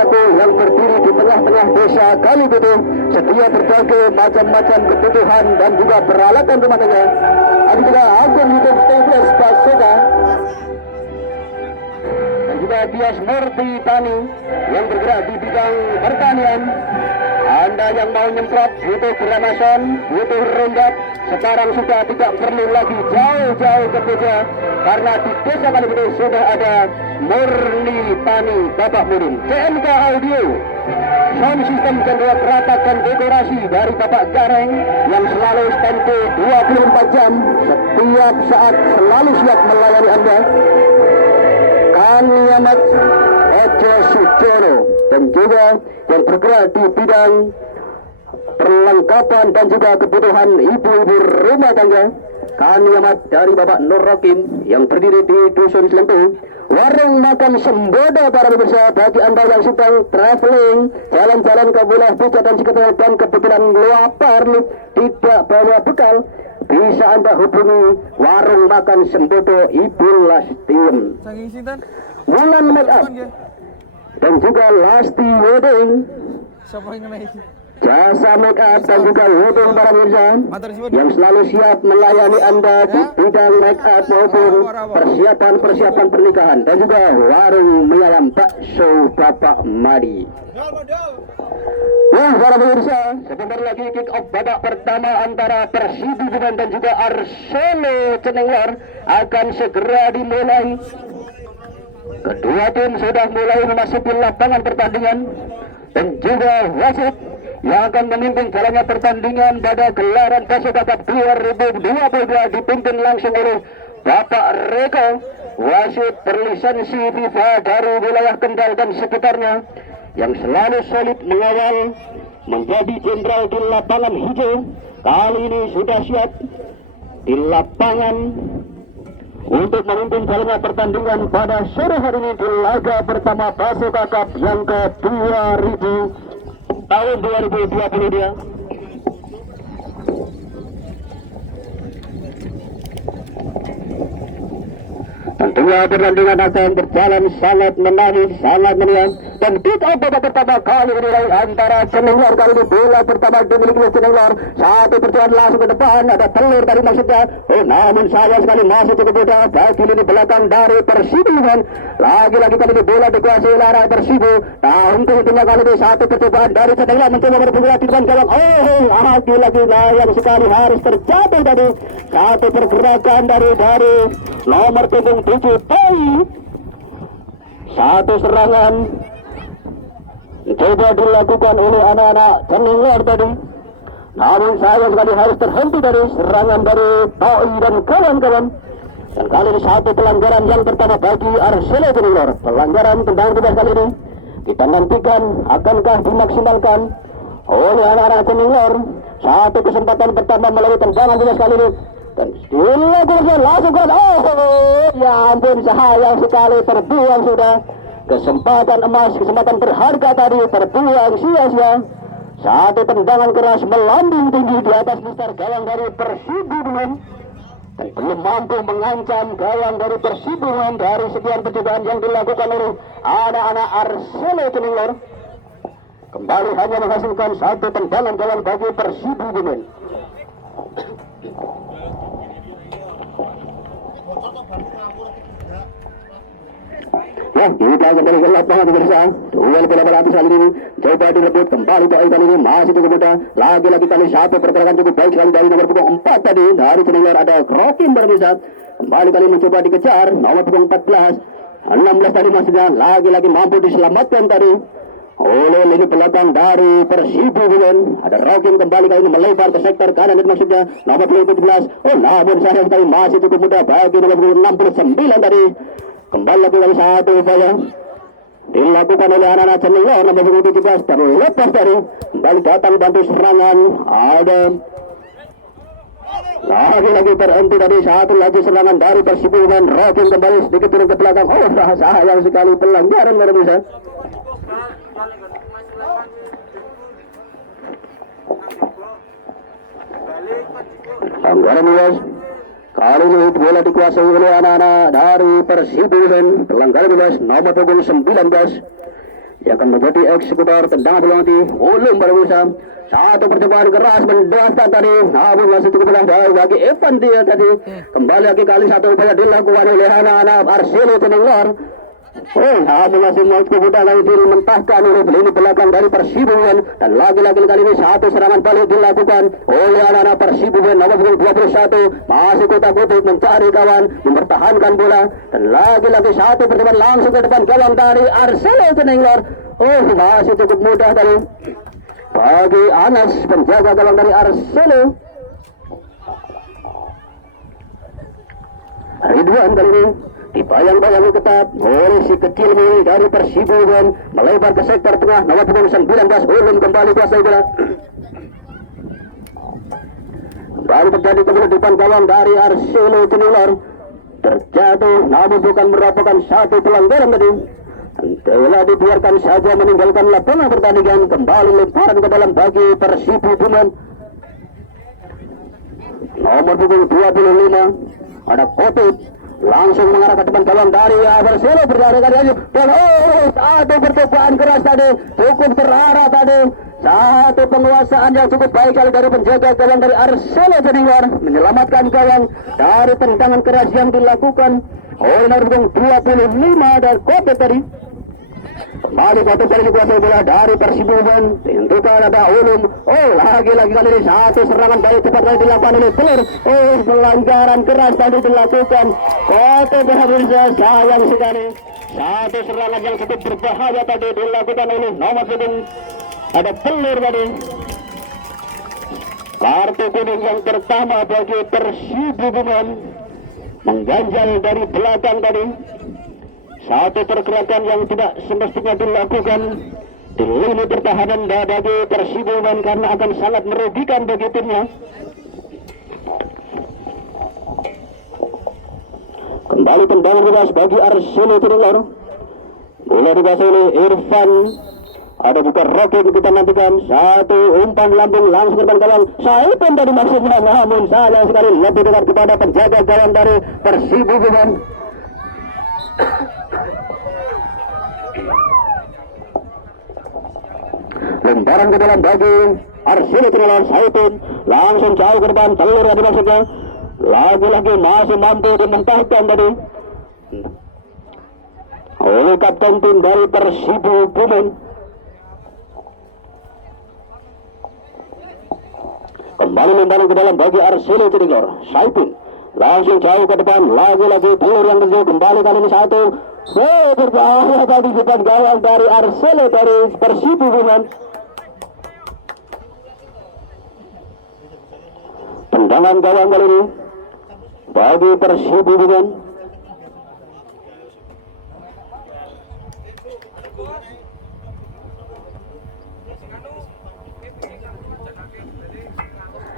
Tembako yang berdiri di tengah-tengah desa Kalibutuh, sedia berbagai macam-macam kebutuhan dan juga peralatan rumah tangga. Ada juga Agung Hidup Staples Pasoda dan juga Tias Murti Tani yang bergerak di bidang pertanian. Anda yang mau nyemprot, butuh gramason, butuh rendat, sekarang sudah tidak perlu lagi jauh-jauh ke Beja, karena di desa Kalibutuh sudah ada Murni Tani Bapak Murin. CMK Audio, sound system dan dua perangkat dan dekorasi dari Bapak Gareng yang selalu standby 24 jam, setiap saat selalu siap melayani Anda. Kaniamat Ejo Sujono dan juga yang bergerak di bidang perlengkapan dan juga kebutuhan ibu-ibu rumah tangga. Kaniamat dari Bapak Nur Rokim yang berdiri di Dusun Selempu. Warung makan Sembodo para pemirsa, bagi Anda yang sedang traveling, jalan-jalan ke wilayah Pucat dan sekitarnya dan kebetulan lapar nih, tidak bawa bekal, bisa Anda hubungi warung makan Sembodo Ibu Lastiem. Wulan Make Up dan juga Lasti Wedding, jasa make up dan juga wedding para pemirsa yang selalu siap melayani Anda di bidang make up maupun persiapan pernikahan, dan juga warung mie ayam bakso Bapak Madi. Wah para pemirsa, sebentar lagi kick off babak pertama antara Persibu Bumen dan juga Arsenal Cenenglor akan segera dimulai. Kedua tim sudah mulai memasuki lapangan pertandingan dan juga wasit yang akan memimpin jalannya pertandingan pada gelaran Pasoda Cup 2022 dipimpin langsung oleh Bapak Reko, wasit berlisensi FIFA dari wilayah Kendal dan sekitarnya, yang selalu solid mengawal, menjadi jenderal di lapangan hijau. Kali ini sudah siap di lapangan untuk memimpin jalannya pertandingan pada sore hari ini di laga pertama Pasoda Cup yang ke-2000 tahun 2022. Tentunya pertandingan akan berjalan sangat menarik, sangat meriah, dan kick off babak pertama kali ini antara Cenenglor. Kali ini bola pertama dimiliki Cenenglor, satu percobaan langsung ke depan, ada telur dari maksudnya, namun sayang sekali masih cukup mudah bagi lini belakang dari Persibu. Lagi-lagi kali ini bola dikuasai oleh arah Persibu. Nah untuk intinya kali ini satu percobaan dari Cenenglor mencoba merebut bola di depan gawang. Lagi-lagi sayang sekali harus terjatuh tadi. Satu pergerakan dari nomor punggung 7 Pai. Satu serangan coba dilakukan oleh anak-anak Cenenglor tadi, namun sayang sekali harus terhenti dari serangan dari Pai dan kawan-kawan. Dan kali ini satu pelanggaran yang pertama bagi Arsenal Cenenglor. Pelanggaran tendangan bebas kali ini kita nantikan akankah dimaksimalkan oleh anak-anak Cenenglor. Satu kesempatan pertama melalui tendangan bebas kali ini dan dilakukan langsung ke ya ampun, sayang sekali terbuang sudah. Kesempatan emas, kesempatan berharga tadi terbuang sia-sia. Satu tendangan keras melambung tinggi di atas mistar gawang dari Persibu Bumen dan belum mampu mengancam gawang dari Persibu Bumen dari sekian percobaan yang dilakukan oleh anak-anak Arsenal Cenenglor. Kembali hanya menghasilkan satu tendangan gawang bagi Persibu Bumen. Ya, kita kembali ke lapangan pemirsa. Duel bola lapis kali ini coba direbut kembali kali ini masih cukup mudah. Lagi-lagi kali satu pergerakan cukup baik sekali dari nomor punggung 4 tadi dari Cenenglor, ada Rokim pemirsa. Kembali kali mencoba dikejar nomor punggung 16 tadi maksudnya. Lagi-lagi mampu diselamatkan tadi oleh lini belakang dari Persibu Bumen. Ada Rokim kembali kali ini melebar ke sektor kanan dan maksudnya nomor punggung 17. Namun sayang sekali masih cukup mudah bagi nomor punggung 69 tadi. Kembali lagi satu upaya dilakukan oleh anak-anak Cenenglor nomor punggung 17 terlepas dari, kembali datang bantu serangan. Ada lagi terhenti tadi satu lagi serangan dari Persibu Bumen. Rokim kembali sedikit turun ke belakang. Sayang sekali pelanggaran tidak bisa. Pelanggaran luas. Kali ini bola dikuasai oleh anak-anak dari Persibu Bumen. Pelanggaran bebas nomor punggung 19 yang akan menjadi eksekutor tendangan bola mati. Ulum berusaha satu percobaan keras mendasar tadi, namun masih cukup mudah bagi Evan dia tadi. Kembali lagi kali satu upaya dilakukan oleh anak-anak Arsenal Tenengor. Namun masih mau cukup mudah lagi dimentahkan oleh pelini belakang dari Persibungan, dan lagi-lagi kali ini satu serangan balik dilakukan oleh anak-anak Persibungan. Nomor 21 masih kutak-kutik mencari kawan, mempertahankan bola, dan lagi-lagi satu percobaan langsung ke depan gawang dari Arsenal Tenengor. Masih cukup mudah tadi bagi Anas penjaga gawang dari Arsenal. Ridwan kali ini dibayang-bayangi ketat oleh si kecil ini dari Persibungan, melebar ke sektor tengah. Nomor 19 Ulun kembali kuasai bola. Baru terjadi kemudian gawang dari Arsenal Tenengor terjatuh, namun bukan merupakan satu pelanggaran tadi. Telah dibiarkan saja meninggalkan lapangan pertandingan. Kembali lemparan ke dalam bagi Persibungan. Nomor 25 ada Kotut langsung mengarah ke depan gawang dari Arsenal berjalan aja, dan satu percobaan keras tadi cukup terarah tadi. Satu penguasaan yang cukup baik kali dari penjaga gawang dari Arsenal Tenengor menyelamatkan gawang dari tendangan keras yang dilakukan oleh nomor 25 dan Kotut tadi. Kembali Kotut kali ini kuasai bola dari Persibungan, tentukan ada Ulum. Lagi-lagi kali ini satu serangan baik cepat kali dilakukan oleh Telur. Pelanggaran keras tadi dilakukan Kotut, pemirsa, sayang sekali. Satu serangan yang cukup berbahaya tadi dilakukan oleh nomor 7 ada Telur tadi. Kartu kuning yang pertama bagi Persibungan mengganjal dari belakang tadi. Satu pergerakan yang tidak semestinya dilakukan di lini pertahanan bagi Persibungan karena akan sangat merugikan bagi timnya. Kembali tendangan bebas bagi Arsenal Tenengor. Bola dikuasai oleh Irfan. Ada juga Rocky kita nantikan. Satu umpan lambung langsung ke depan gawang. Saipun tadi maksudnya, namun sayang sekali lebih dekat kepada penjaga gawang dari Persibungan. Lemparan ke dalam bagi Arsenal Tenengor. Saipun langsung jauh ke depan. Telur tadi maksudnya. Lagi-lagi masih mampu dimentahkan tadi oleh kapten tim dari Persibungan. Kembali lemparan ke dalam bagi Arsenal Tenengor. Saipun langsung jauh ke depan. Lagi-lagi Telur yang terjauh. Kembali kali ini satu berbahaya tadi di depan gawang dari Arsenal dari Persibungan. Tendangan gawang kali ini bagi Persibungan.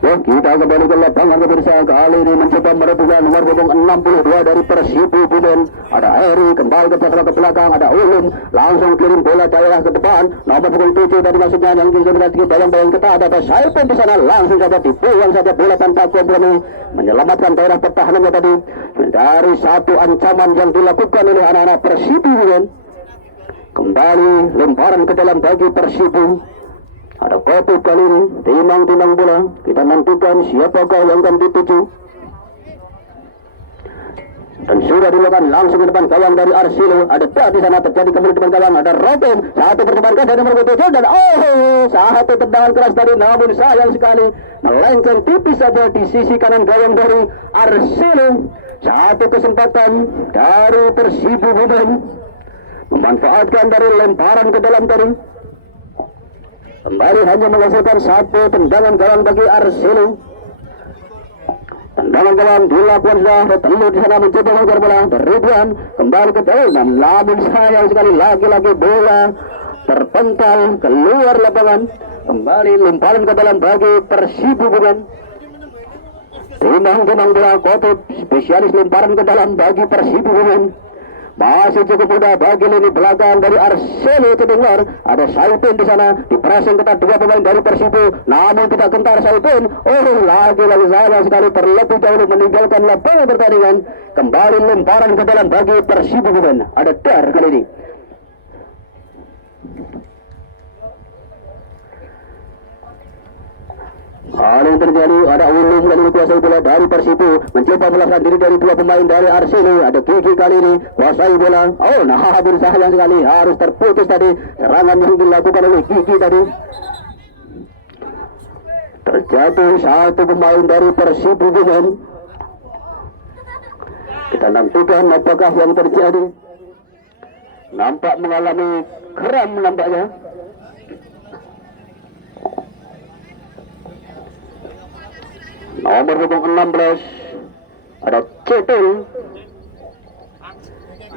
Kita kembali ke lapangan pemirsa. Kali ini mencoba merebutkan nomor 62 dari Persibungan. Ada Eri kembali ke belakang. Ada Ulum langsung kirim bola daerah ke depan. Nomor 7 dari maksudnya yang sedikit bayang-bayang ketat. Ada Saipun di sana langsung saja dibuang saja bola tanpa kompromi, menyelamatkan daerah pertahanannya tadi dari satu ancaman yang dilakukan oleh anak-anak Persibungan. Kembali lemparan ke dalam bagi Persibungan. Ada Kotut kali ini, timang-timang bola. Kita nantikan siapakah yang akan dituju. Dan sudah dilakukan langsung ke depan gawang dari Arsenal. Ada di sana terjadi kembali depan gawang. Ada Robin, satu percobaan dari nomor 7 dan satu tendangan keras dari, namun sayang sekali melenceng tipis saja di sisi kanan gawang dari Arsenal. Satu kesempatan dari Persibungan memanfaatkan dari lemparan ke dalam tadi. Kembali hanya menghasilkan satu tendangan gawang bagi Arsenal. Tendangan gawang dilakukan sudah. Telur di sana mencoba mengejar bola. Ridwan kembali ke jauh, namun sayang sekali lagi-lagi bola terpental keluar lapangan. Kembali lemparan ke dalam bagi Persibungan. Timang-timang bola Kotut, spesialis lemparan ke dalam bagi Persibungan. Masih cukup mudah bagi lini belakang dari Arsenal Tenengor. Ada Saipun di sana, dipressing ketat dua pemain dari Persibu, namun tidak gentar Saipun. Lagi-lagi sayang sekali terlebih dahulu meninggalkan lapangan pertandingan. Kembali lemparan ke dalam bagi Persibungan. Ada Dar kali ini. Hal yang terjadi, ada ulung kali ini kuasai bola dari Persibu, mencoba melarikan diri dari dua pemain dari Arsenal. Ada Kiki kali ini kuasai bola. Oh, nah sayang sekali harus terputus tadi serangan yang dilakukan oleh Kiki tadi. Terjatuh satu pemain dari Persibu Bumen. Kita nantikan apakah yang terjadi. Nampak mengalami kram nampaknya. Nomor punggung 16 ada Cetul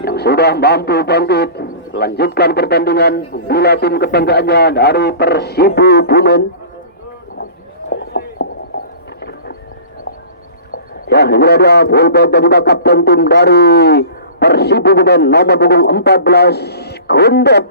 yang sudah mampu bangkit lanjutkan pertandingan membela tim kebanggaannya dari Persibu Bumen. Ya, inilah dia fullback dan juga kapten tim dari Persibu Bumen nomor punggung 14 Kundep.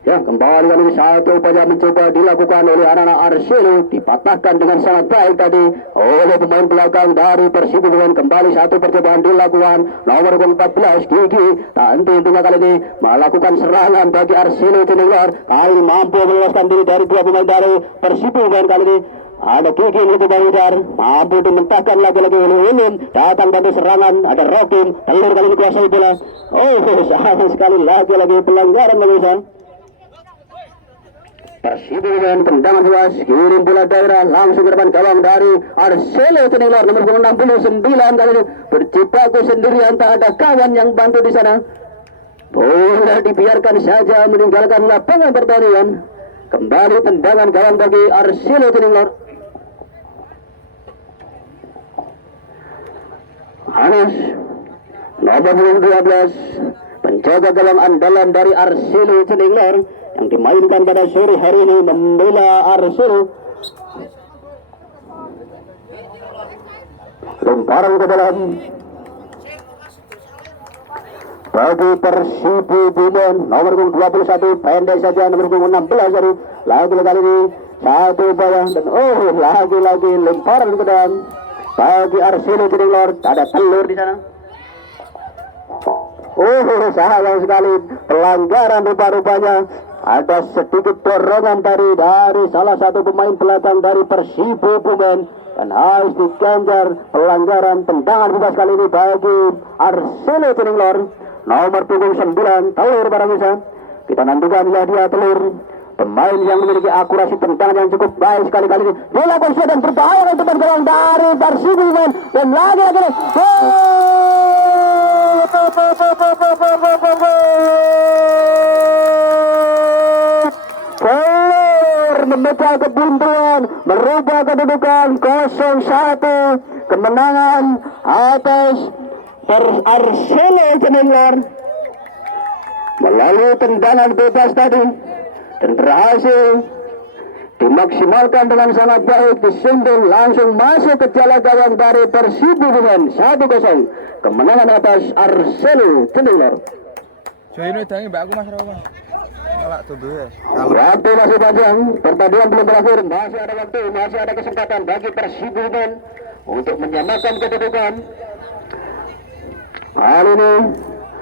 Ya, kembali kali ini satu upaya mencoba dilakukan oleh anak-anak Arsenal, dipatahkan dengan sangat baik tadi oleh pemain belakang dari Persibu Bumen. Kembali satu percobaan dilakukan nomor 14 Gigi. Tentunya kali ini melakukan serangan bagi Arsenal Tenggor. Kali ini mampu meloloskan diri dari dua pemain dari Persibu Bumen. Kali ini ada Kiki yang itu Bawidar, mampu dimentahkan lagi-lagi oleh William. Datang bantu serangan, ada Rokin, telur kali ini kuasai bola. Oh, sayang sekali lagi pelanggaran pemirsa. Persibu Bumen tendangan luas, kirim bola daerah langsung ke depan gawang dari Arsenal Tenggor nomor 69 kali ini berjibaku sendirian, tak ada kawan yang bantu di sana. Bola dibiarkan saja meninggalkan lapangan pertandingan. Kembali tendangan gawang bagi Arsenal Tenggor. Anas nomor 12 penjaga gawang andalan dari Arsenal Tenggor yang dimainkan pada sore hari ini membela Arsenal. Lemparan ke dalam bagi Persibu Bumen nomor 21 pendek saja nomor 16 dari lagi kali ini satu upaya dan lagi lemparan ke dalam bagi Arsenal Tenggor. Ada telur di sana. Sayang sekali pelanggaran rupa-rupanya. Ada sedikit dorongan dari salah satu pemain belakang dari Persibu Bumen dan harus diganjar pelanggaran tendangan bebas kali ini bagi Arsenal Tenggor nomor punggung 9 telur para pemirsa. Kita nantikan dia telur, pemain yang memiliki akurasi tendangan yang cukup baik sekali kali ini. Dilakukan sudah dan berbahaya untuk gawang dari Persibu Bumen dan lagi memecah kebuntuan, merubah kedudukan 0-1, kemenangan atas Arsenal Tenggor melalui tendangan bebas tadi dan berhasil dimaksimalkan dengan sangat baik, disentuh langsung masuk ke jalan gawang dari Persibu Bumen. 1-0 kemenangan atas Arsenal Tenggor. Joino tangi mbak aku Mas Rawa. Kalak tuduh ya. Waktu masih panjang, pertandingan belum berakhir, masih ada waktu, masih ada kesempatan bagi Persibu Bumen untuk menyamakan kedudukan. Hal ini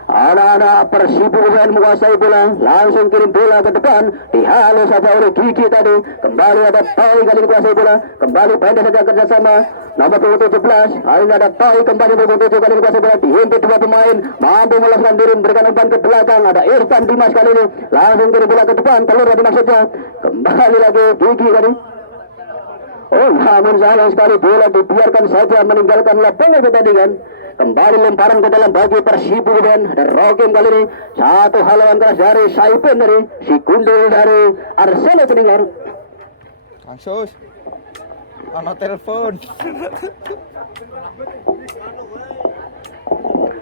anak-anak Persibu Bumen menguasai bola, langsung kirim bola ke depan, dihalau saja oleh Gigi tadi. Kembali ada Toy kali ini kuasai bola, kembali pendek saja kerjasama nomor 17. Hari ini ada Toy kembali 27 kali ini kuasai bola, dihimpit dua pemain, mampu meloloskan diri, memberikan umpan ke belakang. Ada Irfan Dimas kali ini, langsung kirim bola ke depan, telur tadi maksudnya. Kembali lagi Gigi tadi. Namun sayang sekali bola dibiarkan saja meninggalkan lapangan pertandingan. Kembali lemparan ke dalam bagi Persibu Bumen. Ada Rokim kali ini, satu haluan keras dari Saipin dari si Gundul dari Arsenal Tenggor. Angsus. Ana telepon.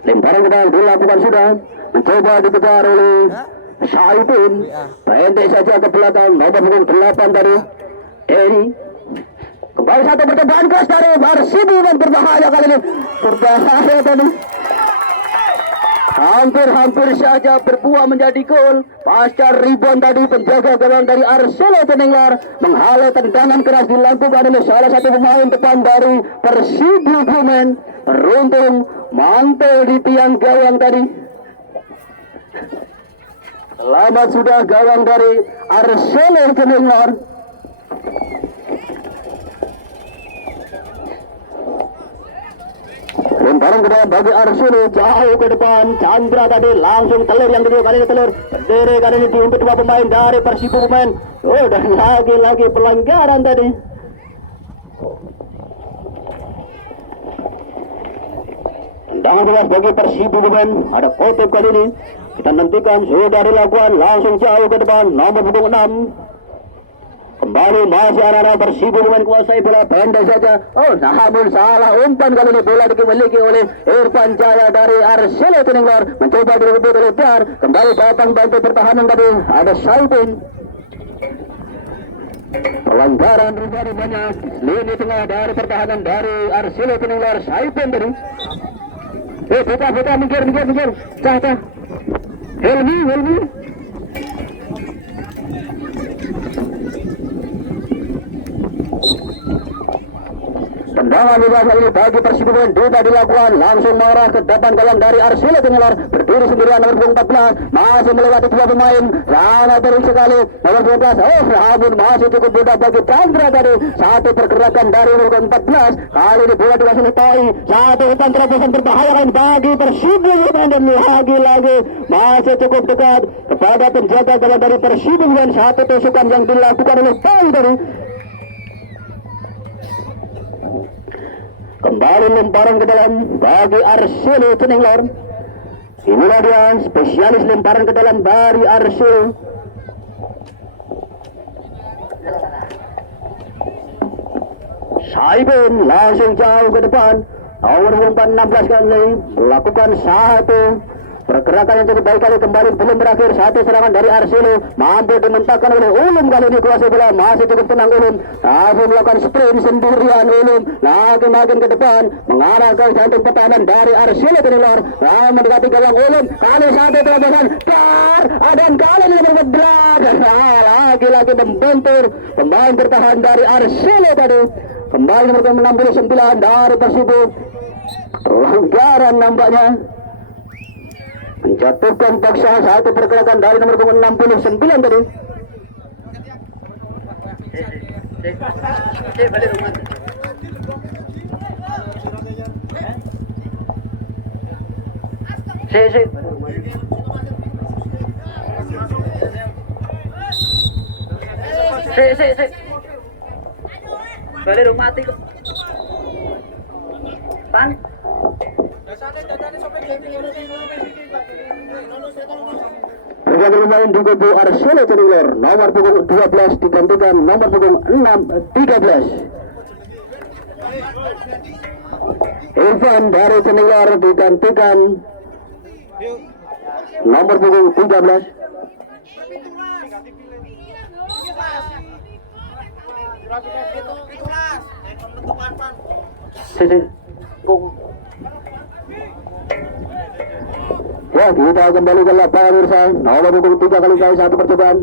Lemparan ke dalam dilakukan sudah, mencoba dikejar oleh Saipin. Pendek saja ke belakang, nomor 8 dari Eri. Kembali satu percobaan keras dari Persibu Bumen, berbahaya kali ini. Berbahaya tadi. Hampir saja berbuah menjadi gol. Pasca rebound tadi penjaga gawang dari Arsenal Tenggor menghalau tendangan keras dilakukan oleh salah satu pemain depan dari Persibu Bumen. Beruntung mantul di tiang gawang tadi. Selamat sudah gawang dari Arsenal Keningor. Lemparan kedua bagi Arsenal jauh ke depan. Chandra tadi langsung telur yang kedua kali ini telur. Berdiri kali ini diumpet dua pemain dari Persibo pemain. Oh, dan lagi-lagi pelanggaran tadi. Tendangan bebas bagi Persibo pemain. Ada kotek kali ini. Kita nantikan sudah dilakukan langsung jauh ke depan. Nomor punggung 6. Kembali masih anak-anak Persibo pemain kuasai bola pendek saja. Oh, namun salah umpan kali ini bola dimiliki oleh Irfan Jaya dari Arsenal Keningor. Mencoba direbut oleh Dar. Kembali datang bantu pertahanan tadi. Ada Saipin. Pelanggaran ribut banyak. Lini tengah dari pertahanan dari Arsenal Keningor. Saipin tadi. Putar minggir. Cah. Helmi. Tendangan bebas ini bagi Persibo tidak dilakukan, langsung mengarah ke depan gawang dari Arsenal Keningor. Berdiri sendirian nomor 14, masih melewati dua pemain, sangat terus sekali nomor 12. Oh, namun masih cukup mudah bagi Chandra tadi. Satu pergerakan dari nomor 14, kali ini bola diwaspadai. Satu umpan terobosan berbahaya bagi Persibo dan lagi-lagi masih cukup dekat kepada penjaga gawang dari Persibo dan satu tusukan yang dilakukan oleh Tai tadi. Kembali lemparan ke dalam bagi Arsenal Keningor. Inilah dia spesialis lemparan ke dalam dari Arsenal. Saibin langsung jauh ke depan. Nomor 16 kali melakukan satu pergerakan yang cukup baik kali. Kembali belum berakhir, satu serangan dari Arsenal mampu dimentakkan oleh Ulum. Kali ini kuasai bola masih cukup tenang Ulum, langsung melakukan sprint sendirian Ulum, makin ke depan mengarah ke jantung pertahanan dari Arsenal Keningor. Mendekati gawang Ulum, kali satu terobosan Dar, dan kali ini berbelah dan lagi-lagi membentur pemain bertahan dari Arsenal tadi. Kembali nomor 69 dari Persibo. Pelanggaran nampaknya, menjatuhkan paksa satu pergerakan dari nomor 69 tadi. Balik rumah mati kok. Pan. Berganti pemain di kubu Arsenal Keningor. Nomor punggung 12 digantikan nomor punggung 13. Irfan dari Keningor digantikan nomor punggung 13. Ya, kita kembali ke lapangan Mirsa. Nomor punggung 3 kali satu percobaan.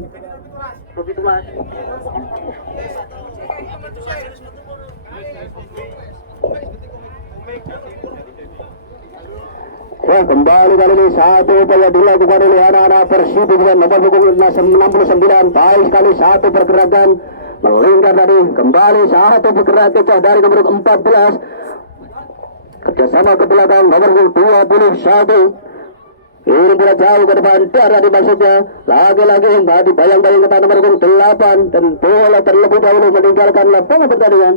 Ya, kembali kali ini satu upaya dilakukan oleh anak-anak Persibo dengan nomor punggung 69. Baik sekali satu pergerakan melingkar tadi. Kembali satu pergerakan kecah dari nomor 14. Kerjasama ke belakang nomor 21. Ini bola jauh ke depan, darah di maksudnya. Lagi-lagi yang bayang-bayang kepada nomor 8 dan bola terlebih dahulu meninggalkan lapangan pertandingan.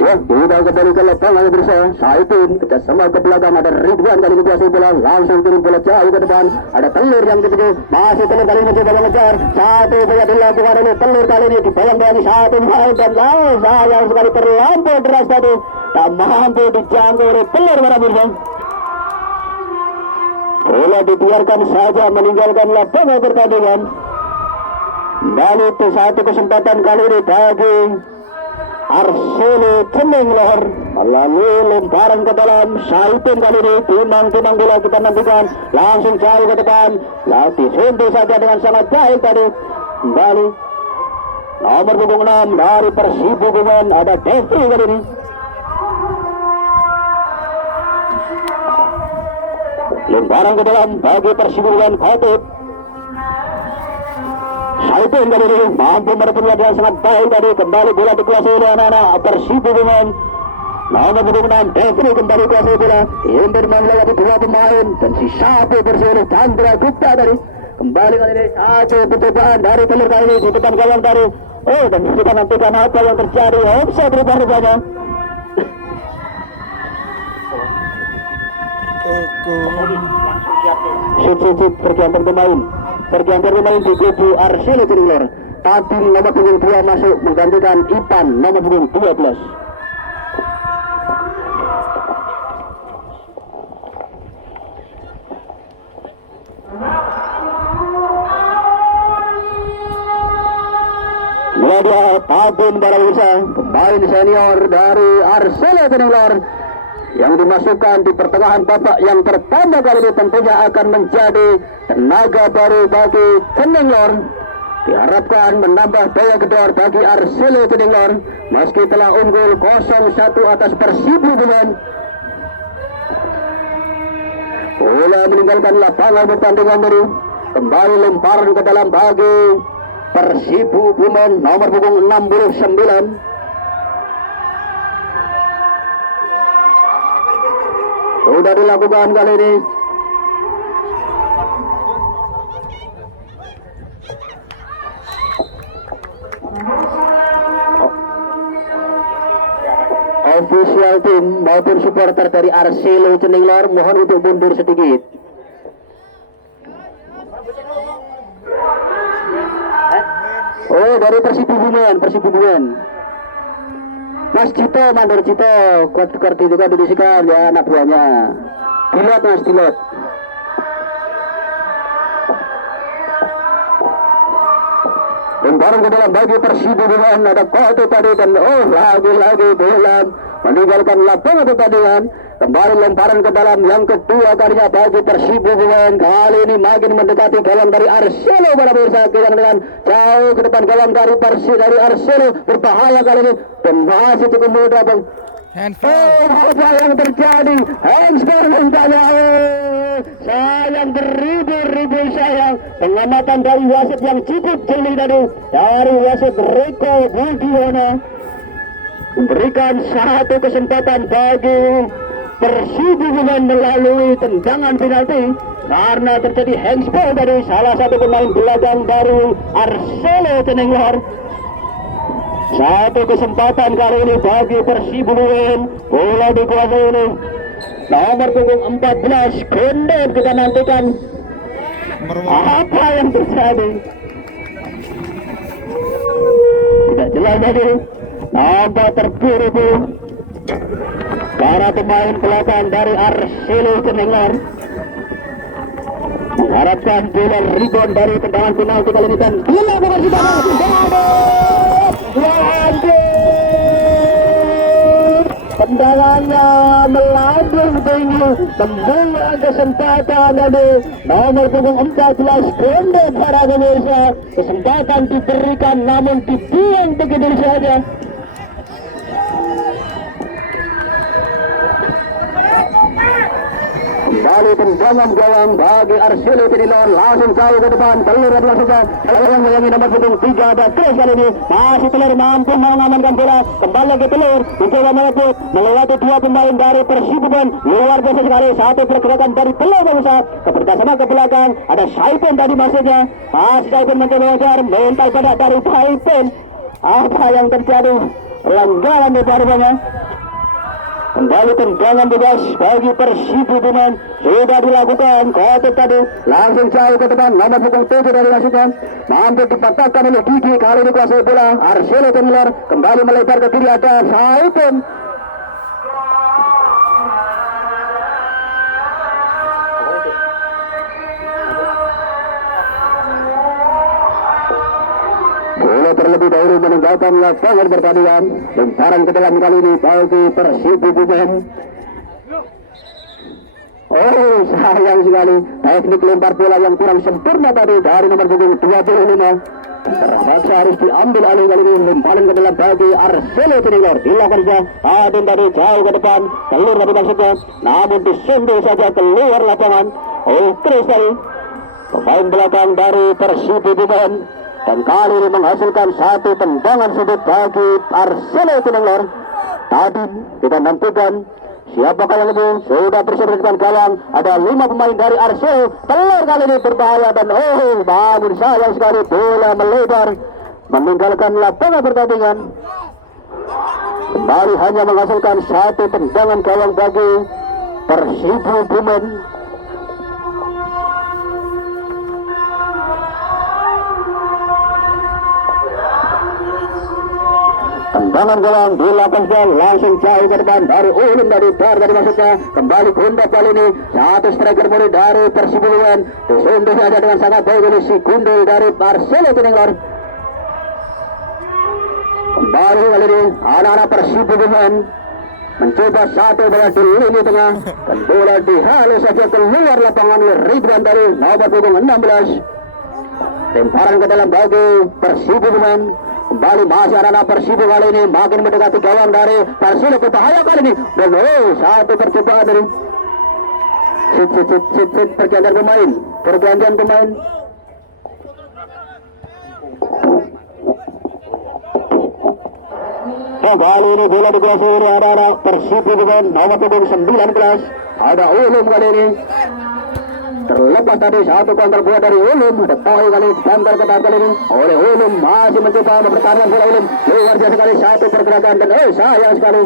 Ya, sudah kembali ke lapangan bersama Saipin. Kerjasama ke belakang ada Ridwan kali ini kuasai bola, langsung kirim bola jauh ke depan. Ada Telur yang ketiga, masih Telur kali ini mencoba mengejar. Satu upaya dilakukan oleh Telur kali ini dibayang-bayangi satu main dan sayang sekali terlampau deras tadi. Tak mampu dijangkau oleh Telur para bersama. Bola dibiarkan saja meninggalkan lapangan pertandingan. Kembali itu satu kesempatan kali ini bagi Arcelo Cenenglor melalui lemparan ke dalam Saipin kali ini timang-timang bola kita nantikan langsung jauh ke depan latih sentuh saja dengan sangat baik tadi kembali nomor punggung 6 dari Persibu Bumen ada Devi kali ini lemparan ke dalam bagi Persibu Bumen Khotib Saipin kali ini mampu merebut dengan sangat baik tadi kembali bola dikuasai oleh anak-anak Persibu Bumen nomor punggung 6 Devi kembali kuasai bola yang bermain lewat dua pemain dan si Sapi bersih Chandra Gupta tadi kembali kali ini satu percobaan dari telur kali ini di depan gawang tadi dan kita nantikan apa yang terjadi offside rupanya Sit pergantian pemain di kubu Arcelo Cenenglor tadi nomor punggung 2 masuk menggantikan Ipan nomor punggung 12 Media Tabun Barawisa pemain senior dari Arcelo Cenenglor yang dimasukkan di pertengahan babak yang pertama kali ini tentunya akan menjadi tenaga baru bagi Cenenglor diharapkan menambah daya gedor bagi Arcelo Cenenglor meski telah unggul 0-1 atas Persibu Bumen bola meninggalkan lapangan pertandingan baru kembali lemparan ke dalam bagi Persibu Bumen nomor punggung 69 sudah dilakukan kali ini official tim maupun supporter dari Arcelo Cenenglor mohon untuk mundur sedikit. Dari Persibu Bumen Mas Cito Mandor Cito kartu itu kan didisikan ya anak buahnya pilot Mas pilot lemparan ke dalam bagi Persibu Bumen ada Koto tadi dan lagi bola meninggalkan lapangan pertandingan kembali lemparan ke dalam yang kedua kalinya bagi Persibu Bumen kali ini makin mendekati gawang dari Arcelo Barabesa dengan jauh ke depan gawang dari Arcelo berbahaya kali ini dan masih cukup mudah bang apa yang terjadi handspell nampaknya sayang beribu sayang pengamatan dari wasit yang cukup jeli tadi dari wasit Riko Budiono memberikan satu kesempatan bagi Persibu Bumen melalui tendangan penalti karena terjadi handspell dari salah satu pemain belakang dari Arcelo Cenenglor. Satu kesempatan kali ini bagi Persibu Bumen bola dikuasai oleh nomor punggung 14 Gondet kita nantikan apa yang terjadi tidak jelas tadi nampak terburu-buru para pemain belakang dari Arcelo Cenenglor mengharapkan bola rebound dari tendangan penalti kali ini dan bola bukan di tanah tendangannya melambung tinggi membuka kesempatan dari nomor punggung 14 Gondet para pemirsa kesempatan diberikan namun dibuang begitu saja. Kembali tendangan gawang bagi Arcelo Cenenglor langsung jauh ke depan telur adalah saja yang melalui nomor punggung 3 ada Chris kali ini masih telur mampu mengamankan bola kembali ke telur mencoba merebut melewati dua pemain dari Persibu Bumen luar biasa sekali satu pergerakan dari telur pemirsa keberdasamaan ke belakang ada Saipin tadi masuknya masih Saipin mencoba mengejar mental pada dari Saipin apa yang terjadi pelanggaran di depannya. Kembali tendangan bebas bagi Persibu Bumen sudah dilakukan Kotek tadi langsung jauh ke depan nomor punggung 7 dari masuknya mampu dipatahkan oleh Gigi kali ini kuasai bola Arcelo Cenenglor kembali melebar ke kiri ada Saipin bola terlebih dahulu meninggalkan lapangan pertandingan. Lemparan ke dalam kali ini bagi Persib Bumen. Oh, sayang sekali teknik lempar bola yang kurang sempurna tadi dari nomor punggung 25. Terpaksa harus diambil alih kali ini. Lemparan ke dalam bagi Arcelo Tinegor. Dilakukan saja Adin tadi jauh ke depan, keluar tadi maksudnya, namun disundur saja keluar lapangan. Oh, Chris tadi pemain belakang dari Persib Bumen, dan kali ini menghasilkan satu tendangan sudut bagi Arcelo Tinegor. Tadi kita nantikan siapakah yang lebih sudah bersiap di depan gawang. Ada 5 pemain dari Arcelo. Telur kali ini berbahaya dan namun sayang sekali bola melebar meninggalkan lapangan pertandingan. Kembali hanya menghasilkan satu tendangan gawang bagi Persib Bumen. Tendangan gawang dilakukan langsung jauh ke depan dari Ulum dari dari maksudnya, kembali Gunda kali ini satu striker mulai dari Persib Bumen, disunduh saja dengan sangat baik oleh si Gundul dari Arcelo Tinegor. Kembali kali ini anak-anak Persib Bumen mencoba satu bola di lini tengah dan bola dihalus saja keluar lapangan Ridwan dari nomor punggung 16. Lemparan ke dalam bagi Persib Bumen. Kembali masih anak-anak Persib kali ini makin mendekati gawang dari Persib, berbahaya kali ini dan satu percobaan dari pergantian pemain. Kembali ini bola dikuasai oleh anak-anak Persib Bumen nomor punggung 19. Ada Ulum kali ini. Terlepas tadi satu counter bola dari Ulum, Toy kali counter ke kali ini oleh Ulum, masih mencoba mempertahankan bola Ulum. Luar biasa sekali satu pergerakan dan sayang sekali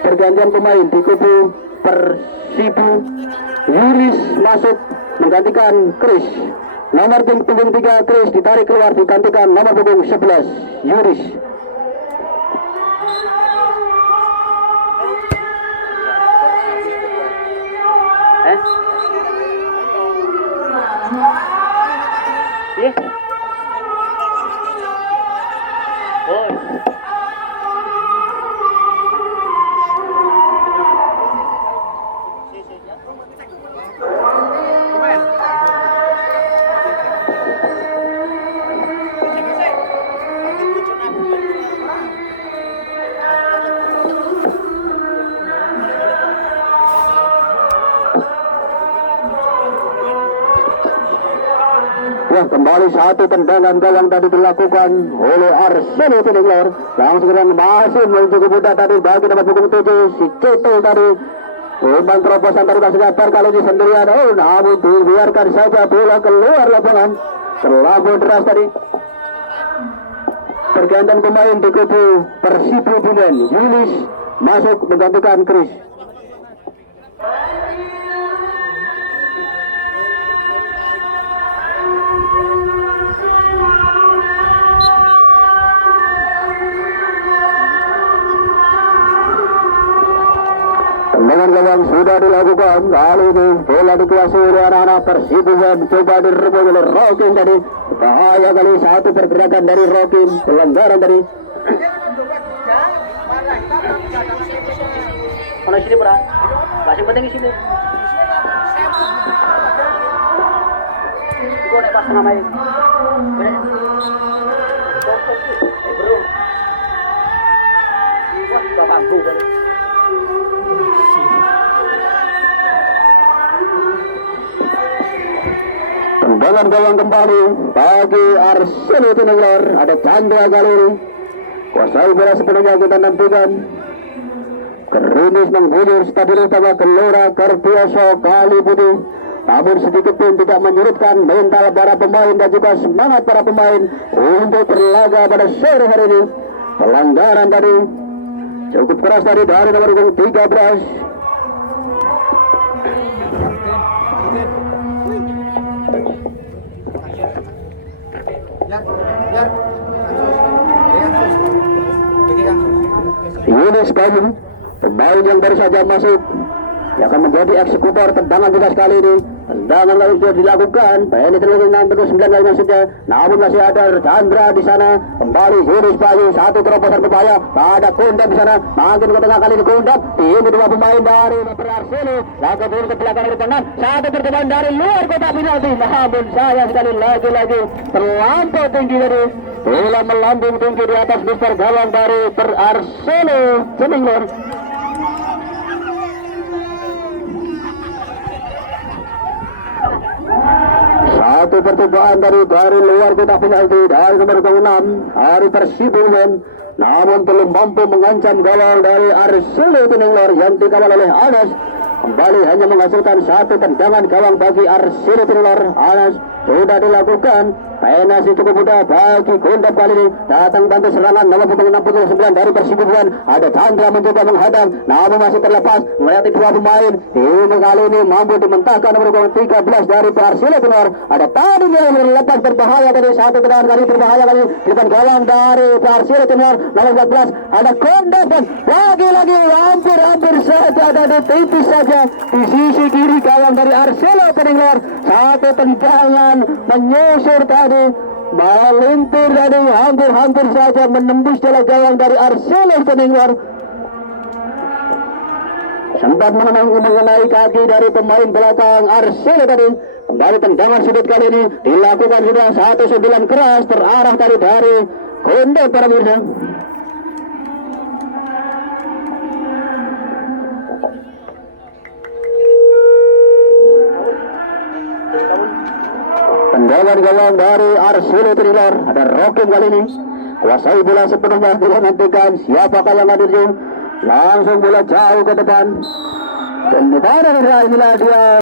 pergantian pemain di kubu Persib. Yuris masuk menggantikan Chris. Nomor punggung 3 Chris ditarik keluar, digantikan nomor punggung 11 Yuris. Kembali satu tendangan gawang tadi dilakukan oleh Arcelo Tinegor. Langsung dengan masih menuju ke budak tadi bagi nomor punggung 7 si Ceto tadi. Umpan terobosan tadi masih dapat kali ini sendirian. Namun dibiarkan saja bola keluar lapangan. Terlalu deras tadi. Pergantian pemain di kubu Persib Bumen. Yulis masuk menggantikan Chris. Tendangan gawang sudah dilakukan. Kali ini bola dikuasai oleh anak-anak Persib Bumen. Coba direbut oleh Rokin tadi. Bahaya kali satu pergerakan dari Rokin. Pelanggaran tadi. Kalau sini pernah, masih penting di sini. Gue udah pas namanya. Wah, bapak bu. Tendangan gawang kembali bagi Arcelo Tinegor. Ada Chandra kali ini. Kuasai bola sepenuhnya kita nantikan. Kerinis mengguyur stadion utama Gelora Karbiaso kali Budi. Namun sedikit pun tidak menyurutkan mental para pemain dan juga semangat para pemain untuk berlaga pada sore hari ini. Pelanggaran tadi cukup keras dari nomor 13. Yunus Bayu, pemain yang baru saja masuk yang akan menjadi eksekutor tendangan juga sekali ini. Tendangan kali sudah dilakukan, penetrasi 69 kali maksudnya. Namun masih ada Chandra di sana. Kembali Yunus Bayu, satu terobosan berbahaya. Ada Kundap di sana, makin ke tengah kali ini Kundap. Ini dua pemain dari Persela. Laga turun ke belakang dari kanan. Satu tertekan dari luar kotak penalti. Namun saya sekali lagi terlampau tinggi tadi. Bola melambung tinggi di atas besar gawang dari Persela Ceningor. Satu percobaan dari luar kotak penalti dari nomor 6 Hari Persibuan, namun belum mampu mengancam gawang dari Arsenal Ceningor yang dikawal oleh Anas. Kembali hanya menghasilkan satu tendangan gawang bagi Arsenal Ceningor. Anas sudah dilakukan. Penasi cukup mudah bagi Kundap kali ini. Datang bantu serangan nomor 69 dari Persibuan. Ada Chandra mencoba menghadang, namun masih terlepas melewati dua pemain. Ini kali ini mampu dimentahkan nomor 13 dari Persela Ceningor. Ada tadi yang terlepas berbahaya dari satu tendangan kali berbahaya kali di depan gawang dari Persela Ceningor. Nomor 14 ada Kundap dan lagi-lagi hampir saja ada tipis saja di sisi kiri gawang dari Persela Ceningor. Satu tendangan menyusur tadi melintir tadi hampir saja menembus jalan gawang dari Persela Ceningor. Sempat mengenai kaki dari pemain belakang Persela tadi. Kembali tendangan sudut kali ini dilakukan sudah 1-9 keras terarah tadi dari Kundap para pemirsa. Tendangan gawang dari Persela Ceningor. Ada Rokim kali ini kuasai bola sepenuhnya, menantikan siapakah yang hadir. Langsung bola jauh ke depan dan inilah dia